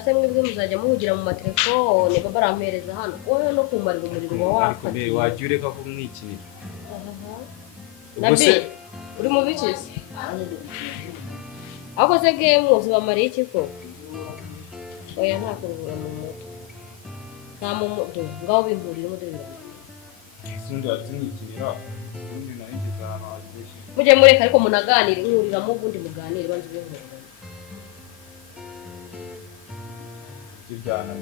ase mwebwe muzajya muhugira mu matelefone baba barampereza hano wowe no kumarira umuriro wafata ariko wajya ureka ko mwikinira nabi uri mu bikizi ako se game uzibamariye iki ko oya nta kurura mu moto nta mu moto ngaho bimburira imodoka sindi atinikinira undi naringiza hano agiye mujye mureka ariko munaganira inkuriramo ubundi muganire banze bihura ibyana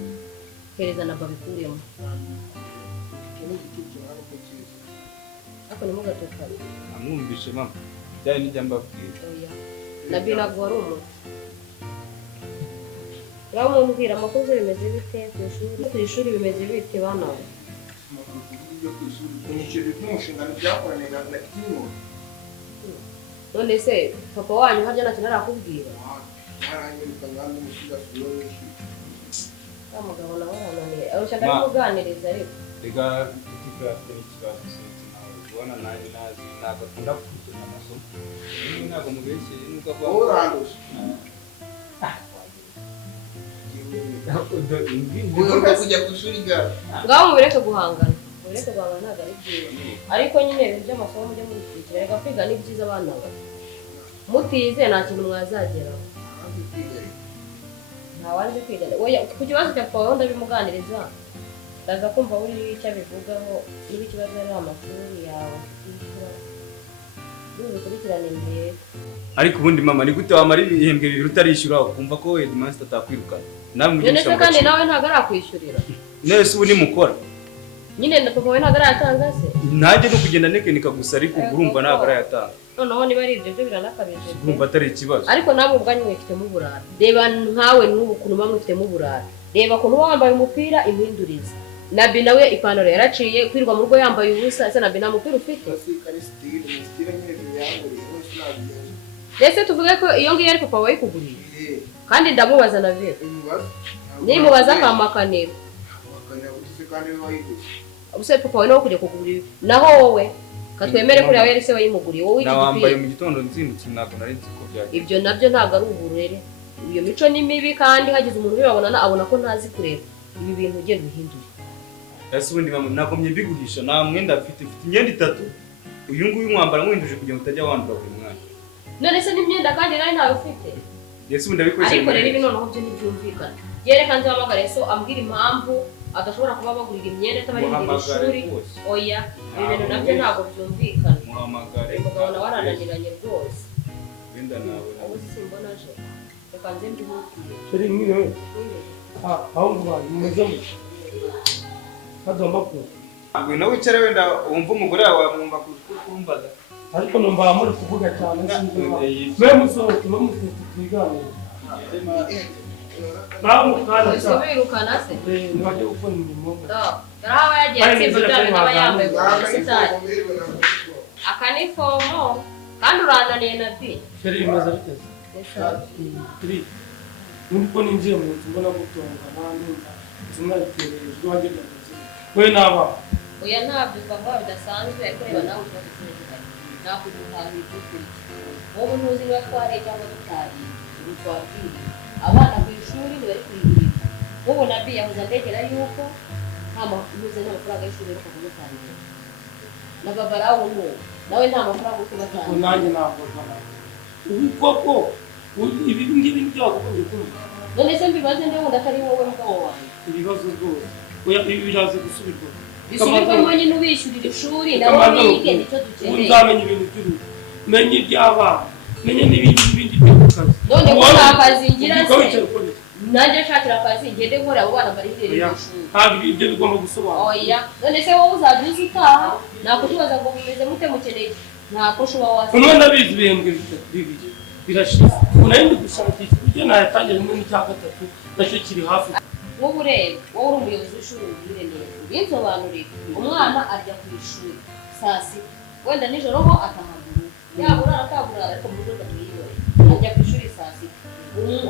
hereza na babikuremo ako ni mugatoka amwumvishe mama byari nijya mbabwira oya nabi ntabwo wari umuntu ngaho mumbwira amakuru bimeze bite ku ishuri bimeze bite bana none se papa wanyu harya ntacyo narakubwira mugabo nawe arananiye arushaga n'umuganiriza ariko rega ikibazo n'ikibazo sinzi nawe ubona nanjye nazi ntabwo akunda gukurikirana amasomo ntabwo mubeshyeye nuko avuga ngo urandusha kujya ku ishuri gato ngaho mubireke guhangana ntabwo ari byiza ariko nyine ibintu by'amasomo mujye mubikurikira reka kwiga ni byiza abana bato mutize nta kintu mwazageraho ntawanze kwiga ku kibazo cya paul ndabimuganiriza ndaza kumva buri icyo abivugaho niba ikibazo ari amashuri yawe bikurikirane imbere ariko ubundi mama ni gute wamara ibihembwe bibiri utarishyura ukumva ko headmaster atakwirukana nawe mugisha kandi nawe ntabwo arakwishyurira nese ubu nimukora nyine na papa we ntabwo arayatanga se nanjye no kugenda nekenika gusa ariko urumva ntabwo arayatanga noneho niba ari ibyo biranakabije urumva atari ikibazo ariko nawe ubwanyu mwifitemo uburara reba nkawe n'ubu ukuntu muba mwifitemo uburara reba ukuntu wambaye umupira impinduriza nabi nawe ipantaro yaraciye kwirwa mu rugo yambaye ubusa ese nabi nta mupira ufite ndetse tuvuge ko iyo ngiyo ari papa wayikuguriye kandi ndamubaza na vero nimubaza akamakaniro ubuse papa we nawe kujya kugurira naho wowe katwemere kuri yawe se wayimuguriye wowe igipira nawambaye mu gitondo nzindutse ntabwo nari nzi ko byaje ibyo nabyo ntabwo ari uburere iyo mico ni mibi kandi hagize umuntu ubibabona abona ko ntazi kureba ibi bintu ugenda uhindura ese ubundi nagomye mbigurisha nta mwenda mfite imyenda 3 uyu nguyu mwambara mwinduje kugira ngo utajya wandura buri mwanya none se n'imyenda kandi nawe ntawe ufite ese ubundi abikoresha ariko rero ibi noneho byo ntibyumvikana yereka nzi wamagare so ambwira impamvu adashobora kuba bagurira imyenda atabarindira ishuri oya ibi bintu nabyo ntabwo byumvikana muhamagare umugabo nawe arananiranye rwose wenda nawe ubu simbona aje reka nze mbihutiye turi mwiwe aho ngubanye mumezemo kagomba ntabwo nawe wicara wenda wumva umugore wawe wamwumva kumbaza ariko numva muri kuvuga cyane sinzi mwe musohoke twiganire nawe kandi birukana se ntibajye gukora imirimo yaraho yagiye atsimba bya bintu aba yambaye ubusitani aka ni fomo kandi urananiye na bi feri bimaze biteze nubwo ninjiye mu nzu mbona gutonga n'andi zimwe zitererejwe wanjye gakoze we n'aba oya ntabyo uvuga bidasanzwe ariko reba nawe ikibazo cy'ubuzima ntabwo dutanga ibyo kurya wowe ntuzi niba twariye cyangwa tutariye ubu twabwiye abana ku ishuri ntibari kurigurira wowe na bi yahoze andegera yuko ntuze n'amafaranga y'ishuri yo kumutangira na babara ubu nawe nta mafaranga yo kubatangira nanjye ntabwo ubu koko ibi ngibi nibyo wagombye kumva none se mbibaze ndi wunda atari wowe mugabo wanjye ibibazo rwose oya ibi biraza gusubirwa bisubirwamo nyine ubishyurira ishuri nabo bige nicyo dukeneye uzamenya ibintu by'urugo menye iby'abana menye n'ibindi byo ku kazi none ko nta kazi ngira se nanjye nshakira akazi ngende nkora abo bana bari hirya y'ishuri ntabwo ibyo bigomba gusobanura oya none se wowe uzajya uza utaha nakutubaza ngo mumeze mute mukeneye ntako ushobora wasa none ndabizi ibihembwe bibiri birashize unari ndi gushakisha uburyo nayatangira rimwe n'icya gatatu nacyo kiri hafi wowe ureba wowe uri umuyobozi w'ishuri ubwire neza binsobanurire umwana arya ku ishuri saa sita wenda nijoro ho atahaguru yaba urara ataburara ariko mu rugo rw'iwe ajya ku ishuri saa sita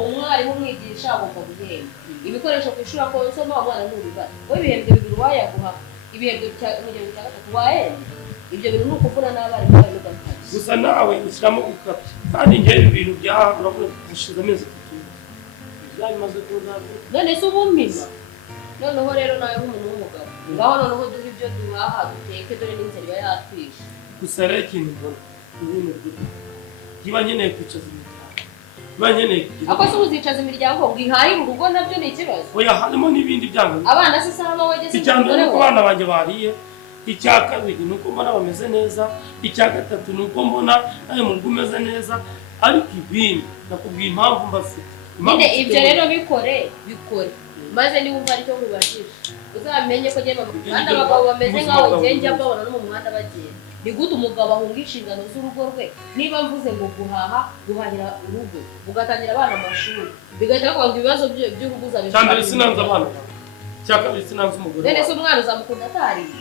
umwarimu umwigisha agomba guhemba ibikoresho ku ishuri akonsoma umwana n'uribara wowe ibihembwe bibiri wayaguha ibihembwe cya gatatu wahembwe ibyo bintu ni ukuvuna n'abarimu bari n'ugamikazi gusa nawe ushyiramo gukabya kandi njyewe ibi bintu byahabura ko gushize amezi 3 byamaze kuzaza none se ubumima noneho rero nawe nk'umuntu w'umugabo ngaho noneho duhe ibyo duhaha duteke dore n'inzara iba yatwishe gusa rero ikintu mbona ibintu by'uko kiba nkeneye kwicaza imiryango kiba nkeneye kugira ako se uzicaza imiryango ngo ihahire urugo nabyo ni ikibazo oya harimo n'ibindi byanga abana se saba wageze icya mbere nuko abana banjye bariye icya kabiri nuko mbona bameze neza icya gatatu nuko mbona nawe mu rugo umeze neza ariko ibindi nakubwiye impamvu mbafite nyine ibyo rero bikore maze niba umva aricyo nkubajije uzamenye ko genda kandi abagabo bameze nk'aho njya mbabona no mu muhanda bagenda ni gute umugabo ahunga inshingano z'urugo rwe niba mvuze ngo guhahira urugo ugatangira abana amashuri bigahita bakubanga ibibazo by'urugo uzabishaka cya mbere sinanze abana cya kabiri sinanze umugore none se umwana uzamukunda atariye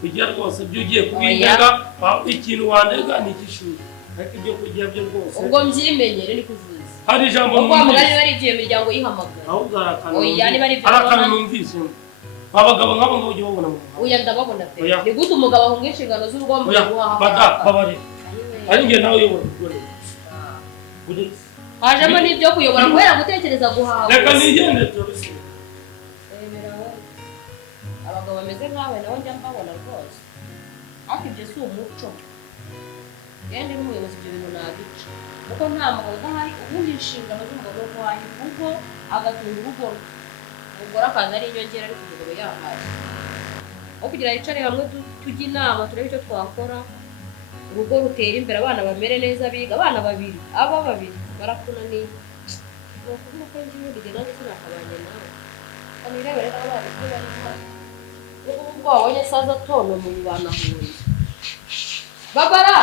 kugira rwose byo ugiye kubintega ikintu wandega ni icy'ishuri ariko ibyo kugira byo rwose ubwo mbyimenyere ni kuvuza hari ijambo ubwo mugari bari igiye imiryango yihamagara ahubwo oya niba ari arakana numvise abagabo nk'abo ngabo ujya babona mu muhanda oya ndababona pe ni gute umugabo ahunga inshingano z'urugo mu guhaha babare ari njye nawe uyobora umugore hajemo n'ibyo kuyobora kubera gutekereza guhaha reka nigende byoroshye abagabo bameze nkawe nawe njya mbabona rwose ariko ibyo si umuco kandi n'umuyobozi ibyo bintu nabica kuko nta mugabo udahari ubundi inshingano z'umugabo wo guhaha urugo agatunga urugo umugore akaza ari inyongera ariko umugabo yahaye aho kugira yicare hamwe tujye inama turebe icyo twakora urugo rutera imbere abana bamere neza biga abana babiri barakunaniye ni ukuvuga ko ngiye ndigena nanjye sinakabanye nawe kandi irebere n'abana ko bari hano ubwo wabonye saza tono mu banahuye babara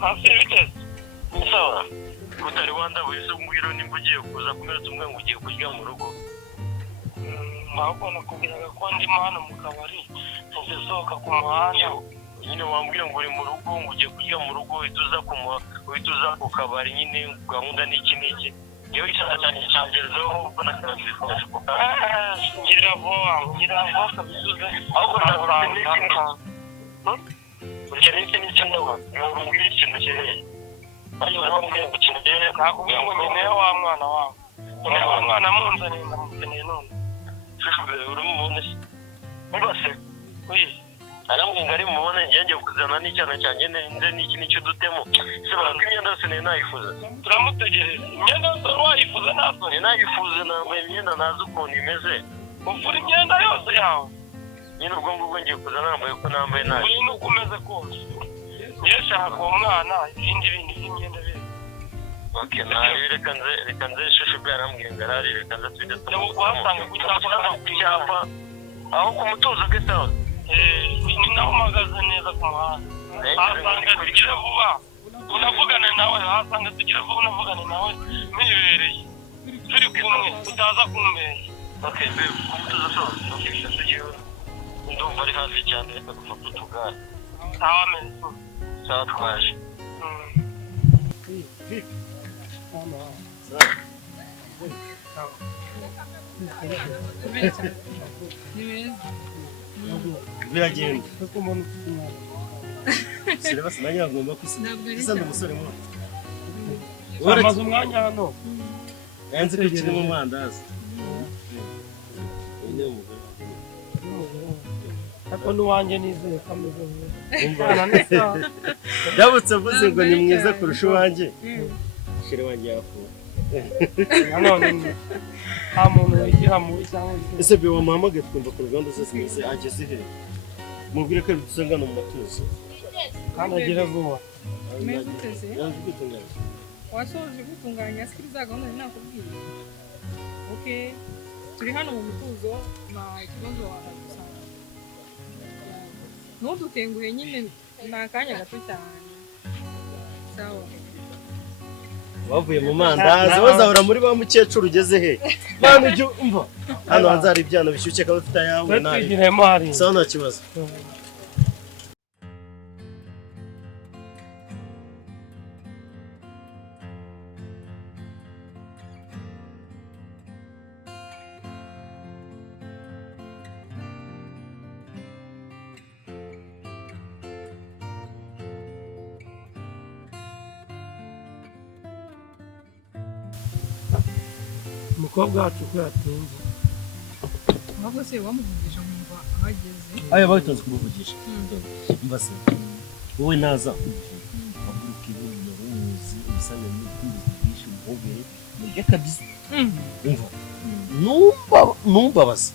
hasi biteze sawa utari wanda wese umbwira nimba ugiye kuza kumereza umwe ngo ugiye kurya mu rugo ahubwo nakubwiraga ko ndimo hano mu kabari ntizisohoka ku muhanda nyine wambwira ngo uri mu rugo ngo ugiye kurya mu rugo uhita uza ku kabari nyine gahunda n'iki n'iki yewe isaha cyane cyangezeho ubwo nakabifashe ngira vuba kabizuze ahubwo nakubwira n'iki n'iki ndabona ikintu kireye ariyo bamubwira ngo ikintu kireye nakubwira ngo nkeneye wa mwana wawe wa mwana munzaniye ndamukeneye none uri mubone se mbase arambwira ngo ari mubone ngiye kuzana n'icyana cyanjye nze n'iki n'icyo dutemo se barako imyenda yose nari nayifuza turamutegereza imyenda yose wari wayifuza natwe nayifuza nambaye imyenda ntazi ukuntu imeze uvura imyenda yose yawe nyine ubwo ngubwo ngiye kuza nambaye ko nambaye nabi uyu ni uko umeze kose niyo shaka uwo mwana ibindi bintu by'imyenda biri okay nabi reka nze ishusho bwa arambwira ngo arari reka nze twite tuhasanga ku cyapa aho ku mutuzo getaho ni naho uhagaze neza ku muhanda ahasanga tugire vuba unavugane nawe ahasanga tugire vuba unavugane nawe mwibereye turi kumwe utaza kumbeshya okay babe ku mutuzo so okay tugiye ndumva ari hafi cyane reka dufate utugare sawa menso sawa twaje biragenda sireba sinanya ngomba kwisana umusore mu amaze umwanya hano yanze kwikira mu mandazi ariko n'uwanjye nizeye ko ameze neza yabutse avuze ngo ni mwiza kurusha uwanjye shire wanjye yakuba nanone nta muntu wigira mubi cyangwa ese be wamuhamagaye twumva ku ruganda zose zimeze ageze he mubwire ko dusangana mu matuzo kandi agire vuba Meze uteze yanze kwitunganya wasoje gutunganya sikiriza gahunda nakubwiye okay turi hano mu mutuzo na ikibazo wahagusanga ntudutenguhe nyine ni akanya gato cyane sawa bavuye mu mandazi bazahora muri ba mukecuru ugeze he mwana ujye umva hano hanze hari ibyana bishyushye kandi ufite ayawe nabi sawa nta kibazo umukobwa wacu ko yatinze ahubwo se wamuvugisha nkumva ahageze aya bahitanze kumuvugisha mva se wowe naza aguruka ibintu uzi umusanga n'ibindi byinshi umuhobere murya kabisa umva numbabaza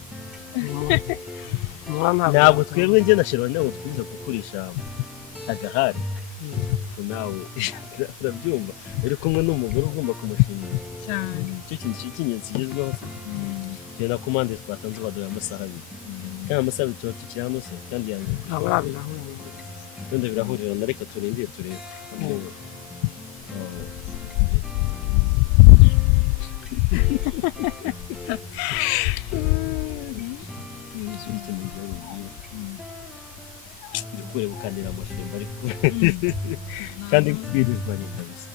ntabwo twebwe njye na Shirwa ntabwo twiza kukurisha agahari nawe urabyumva uri kumwe n'umugore ugomba kumushimira cyane icyo kintu cy'ingenzi kigezweho genda komande twatanze baduha amasaha abiri kandi amasaha abiri tuba tukiri hano se kandi yanjye wenda birahurirana reka turindire turebe ndikure bukandira amashimba ariko kandi twirirwanye kabisa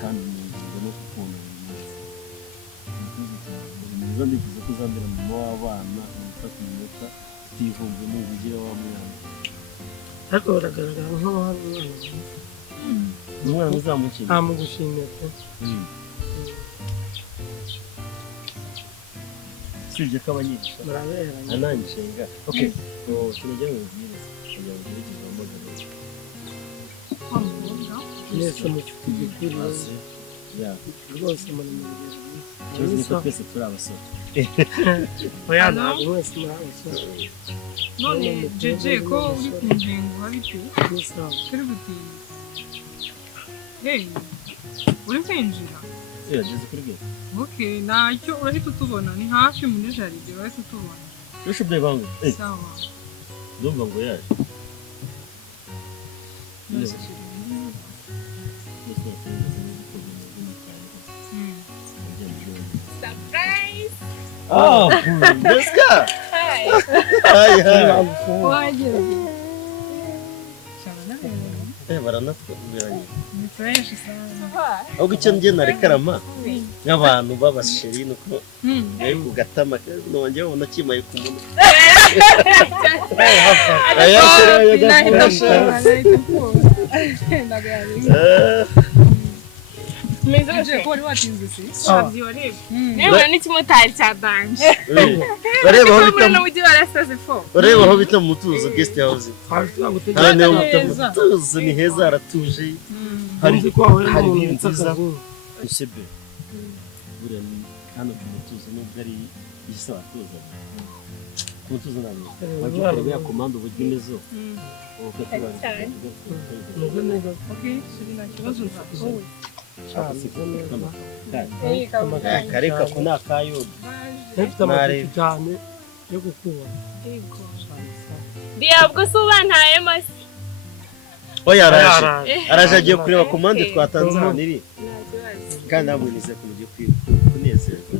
kandi nizeye no gukunda neza ndifuza ko uzambera mama w'abana ufata iminota utivumbuye n'ubugire wa mwana ariko baragaragara nk'aho hari umwana uzamushimira ntamugushimira pe usibye ko abanyigisha muraberanye nanjye nshinga okay tunajya mu bwire kugira ngo tugire amagana mwese mufite igikuri rwose muri mu ikibazo ni ko twese turi abasore oya ntabwo mwese muri abasore none jeje ko uri kundenguha bite n'isaha turi gutinda hey uri kwinjira yageze kuri gate okay ntacyo urahita utubona ni hafi muri jaride urahita utubona Rusha bye bangu sawa ndumva ngo yaje surprise oh let's go hi hi wageze baranatwumviranye ni fresh sana ahubwo icyo njye narekarama nk'abantu b'abasheri nuko yari ku gatama nongeye ubona kimaye ku munwa bareba aho bita mu mutuzo guest house hano mu mutuzo ni heza haratuje hari ibintu nziza usebe buriya hano ku mutuzo nubwo ari igisaba tuza ku mutuzo ntabwo wajya kureba ya komanda uburyo imeze kareka ko ni akayodi ntafite amafoto cyane yo gukubona Diabwo subantaye masi. Oya araje agiye kureba komande twatanze hano iri kandi namwe nize kujya kunezerwa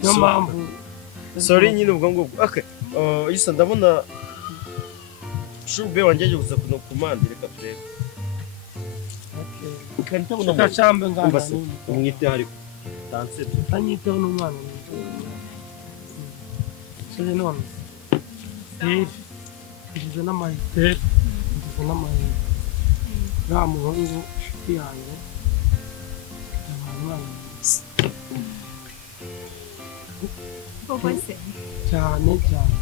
niyo mpamvu sorry nyine ubwo ngubwo okay isa ndabona shube wanjye gusa kuno komande reka turebe kandi ndabona gacambe ngana umwite hari tanse anyiteho n'umwana sije none ngize n'amahite ngize n'amahite nta muhungu inshuti yanjye umwana cyane cyane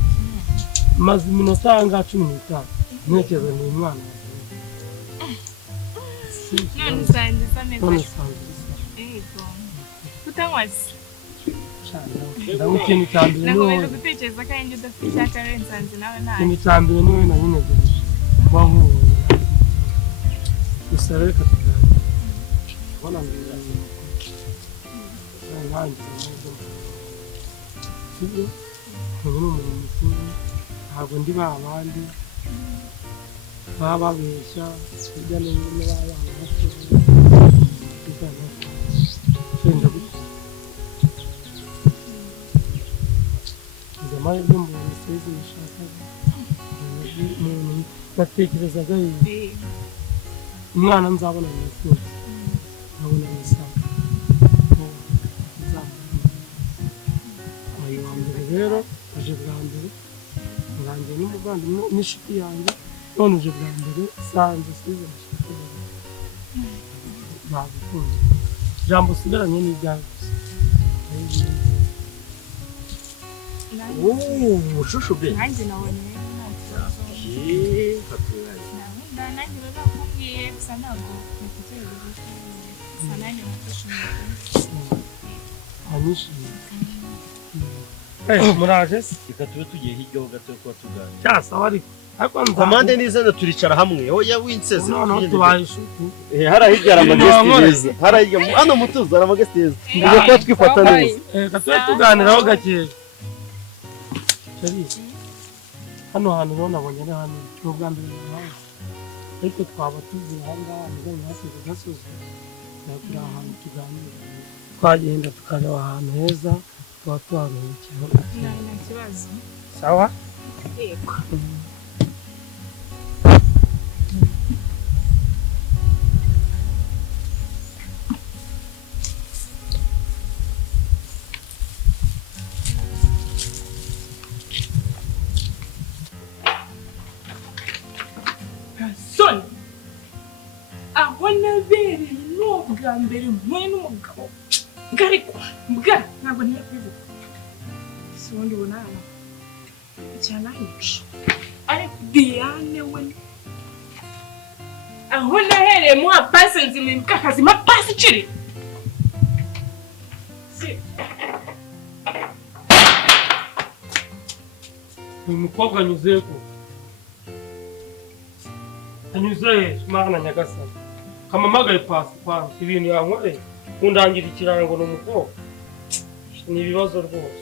maze iminota ahangaha 15 ntekereza ni umwana None usangiza neza. none usanzwe Ego. Utanywazi. ndaho ikintu cya mbere Nakomeje gutekereza ko yanjye udafite icyaka rero nsanze nawe ntayo. ikintu cya mbere niwe nabinegereje wankubonye gusa reka tuganire ubona mbere ntangiza neza sibyo ubu ni umuntu mukuru ntabwo ndi ba bandi baba babeshya hirya no hino b'abana batoya shenda gutya amahirwe mu bintu twese bishakaga natekerezaga umwana nzabona nifuza nkabona nisanga uyu wa mbere rero uje bwa mbere nganjye n'umuvandimwe n'inshuti yanjye none uje bwa mbere sanze size babikunze ijambo usigaranye n'ibyawe gusa ushushu be nanjye nabonye nta kibazo nanjye barakubwiye gusa ntabwo natekereje gusa nanjye nafashe umutwe muraje se reka tube tugiye hirya ho gato kuba tuganira cyasaba ariko komande n'izana turicara hamwe oya winseze noneho tubaye inshuti harahirya amagesti neza harahirya hano mutuzo hari amagesti neza tujya kuba twifata neza reka tube tuganiraho gakeya hano hantu rero nabonye ari hano ni ubwa mbere nahazi ariko twaba tuzi aha ngaha mugabo hasize gasozi turi ahantu tuganira twagenda tukareba ahantu heza tuba tuharuhukira nta kibazo sawa yego aho nabereye n'ubwa mbere mpuye n'umugabo ariko mbwa ntabwo niyo kwivuga si ubundi bunana cyane ahica ariko Diane we aho nahereye muha pasi nzimwibuka akazima pasi iciri uyu mukobwa anyuze ko anyuze Imana nyagasani kamamagaye pasi ibintu yankoreye kundangira ikirango ni umukobwa ni ibibazo rwose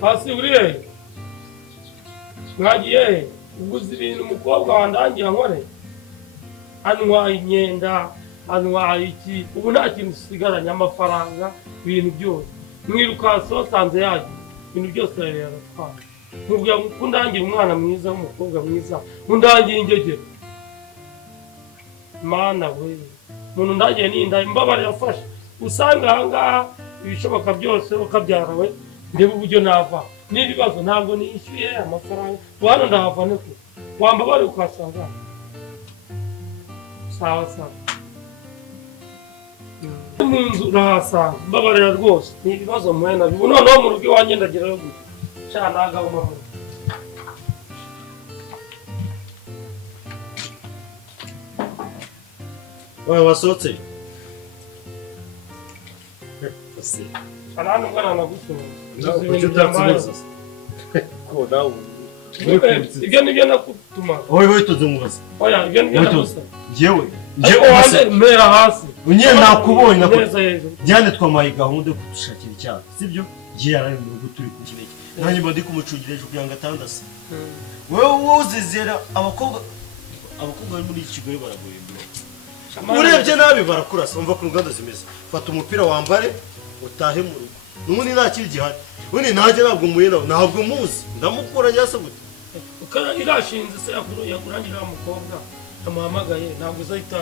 pasi uriye mwagiye he uguze ibintu umukobwa wandangiye ankoreye antwaye imyenda antwaye iki ubu nta kintu usigaranye amafaranga ibintu byose mwirukansi wasanze yagiye ibintu byose yaratwaye nkubwira ko ndangira umwana mwiza w'umukobwa mwiza undangiye ingegera mana we umuntu ndagiye n'inda imbabare yafashe usanga aha ngaha ibishoboka byose ukabyara we ndeba uburyo nava n'ibibazo ntabwo nishyuye amafaranga hano ndahava ne ko wambabare ukasanga sawa sawa mu nzu urahasanga mbabarira rwose ni ibibazo muhe nabyo ubu noneho mu rugo iwanjye ndagerayo gusa cyane nagaho mama wowe wasohotse anani umwana nagusuhuza icyo utatsubiza ko nawe ibyo nibyo nakutuma wowe tuze mubaza oya ibyo nibyo nagusa njyewe wanjye mpera hasi unye nakubonye nako neza hejuru Diane twamaye gahunda yo kudushakira icyaha sibyo giye arari mu rugo turi ku kineke nanjye mba ndi kumucungira ejo kugira ngo atandase wowe uzizera abakobwa bari muri iki kigo baragoye urebye nabi barakurasa umva ku ruganda zimeze fata umupira wambare utahe mu rugo n'ubundi nta kiri gihari ubundi nanjye ntabwo muhera ntabwo muzi ndamukura nyase gute irashinze se yakurangira umukobwa amuhamagaye ntabwo uzahita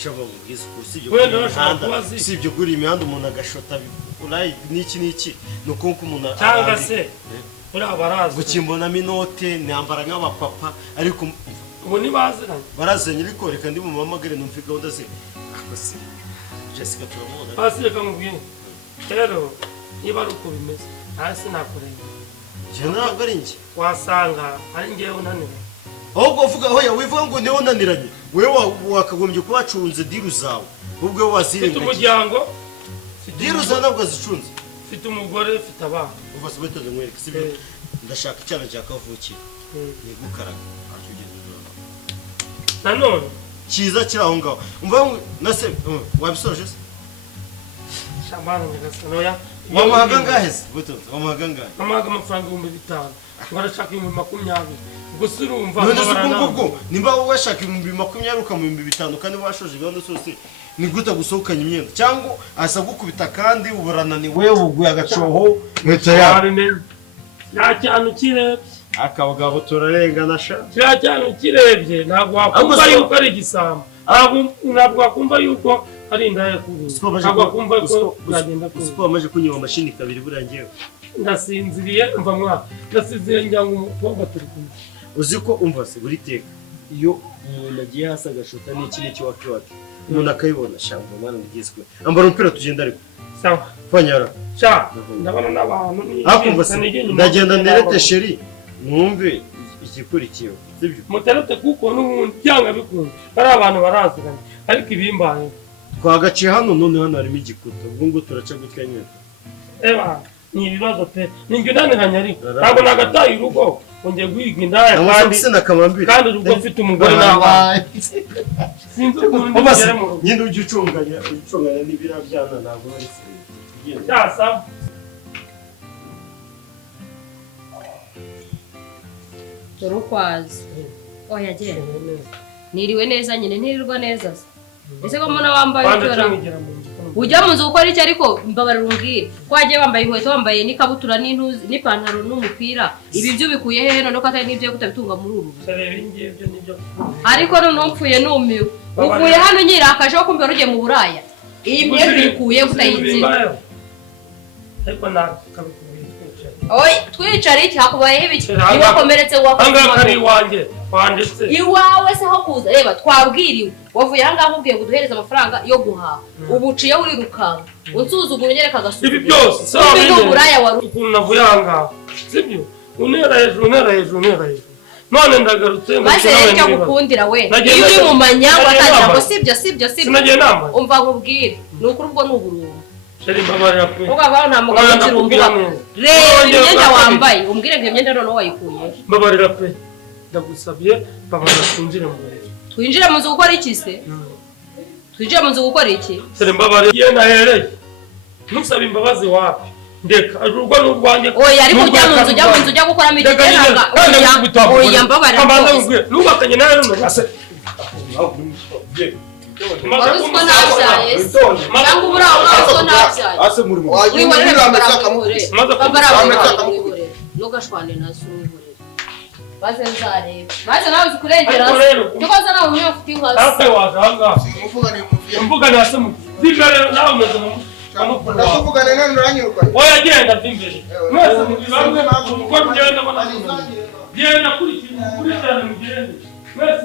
shava mu bwiza usibye wenda urashobora kuba azi usibye gura imihanda umuntu agashota urayi n'iki nuko umuntu cyangwa se uriya barazi gukimbonamo inote nambara nk'abapapa ariko ubu ntibaziranye barazanye ariko reka ndi mumamagare numve gahunda ze akose Jessica turamubona hasi reka mubwire rero niba ari uko bimeze hasi nakureba njye ntabwo ari njye wasanga ari ngewe unaniwe ahubwo uvuga hoya wivuga ngo niwe unaniranye wewe wakagombye kuba wacunze diru zawe ubwo mfite umuryango diru zawe ntabwo zicunze mfite umugore mfite abana uva se witoze mwereke sibyo ndashaka icyana cya kavukire nigukaraga nanone cyiza kiri aho ngaho umva nase wabisoje se shambana ngasanoya wamuhaga ngahe se butunze wamuhaga ngahe amaga amafaranga 5,000 barashaka 20,000 gusa urumva none se ubwo nimba washaka 20,000 ukamuhimba 5,000 kandi washoje gahunda zose ni guta gusohokanya imyenda cyangwa asa gukubita kandi uburananiwe uguye agacoho nketa ya nta cyane kirebye akabagabo turarengana sha kiriya cyane kirebye ntabwo wakumva yuko ari igisambo ntabwo wakumva yuko ari indaya kubi ntabwo wakumva ko byagenda kubi uko wamaze kunyiba amashini kabiri burangiye ndasinziriye umva mwaka ndasinziriye njya ngo umukobwa turi kumwe uzi ko umva se buri teka iyo umuntu agiye hasi agashota n'iki n'iki wakiwaki umuntu akayibona shambo mwana nigizwe ambara umupira tugenda ariko sawa fanyara sha ndabona n'abantu akumva se ndagenda nerete sheri mwumve ikikurikiyeho sibyo muterete kuko n'ubundi byanga bikunda bari abantu baraziranye ariko ibimbaye twagaciye hano none hano harimo igikuta ubwo ngo turaca gutya nyine eba ni ibibazo pe ninjye unaniranye ariko ntabwo nagataye urugo ngiye guhiga indaya kandi urugo mfite umugore n'abana sinzi ukuntu ndigere mu rugo nyine ujya ucunganya n'ibiriya byana ntabwo bari byasa turukwazi oya genda niriwe neza nyine ntirirwa neza se ese ko mbona wambaye utora ujya mu nzu gukora iki ariko mbabarira umbwire ko wagiye wambaye inkweto wambaye n'ikabutura n'ipantaro n'umupira ibi byo bikuye hehe none ko atari n'ibyo kutabitunga muri uru ariko none upfuye numiwe uvuye hano nyirakaje ko kumbe rugiye mu buraya iyi myenda ikuye kutayizira ariko nakabikuye oyi twicara iki hakubayeho ibiki niwakomeretse wakomeretse iwanjye wanditse iwawe se aho kuza reba twabwiriwe wavuye ahangaha nkubwiye ngo duhereze amafaranga yo guhaha ubu uciye urirukanga unsuzugura unyereka agasuzuguro ibi byose ibi ni uburaya wari ukuntu navuye ahangaha sibyo untera hejuru none ndagarutse ngo maze rero icyo gukundira we iyo uri mu manyanga atagira ngo sibyo sinagiye nambaye umva nkubwire ni ukuri ubwo ni uburumbu sheri mbabarira pe ugabaho nta mugabo ukirumbuka reba imyenda wambaye umbwire ngo iyo myenda noneho wayikuye mbabarira pe ndagusabye babarira twinjire mu nzu twinjire mu nzu gukora iki se twinjire mu nzu gukora iki sheri mbabarira iyo nahereye ntusaba imbabazi wapi ndeka urwo n'urwanjye oya ariko ujya mu nzu ujya gukoramo igiteranga oya mbabarira nubakanye nawe n'umugase Marusco ntabyaye cyangwa uburaho Marusco ntabyaye ase muri mu wihorere bambara ntugashwane na so wihorere baze nzareba maze nawe zikurengera tukoza nawe umwe ufite inka ase wajanga mvuga ni ase mu zibere nawe umeze mu ndakuvugana none uranyuruka oya genda vimbere mwese mubibamwe uko bigenda bona genda kuri cyane mugende mwese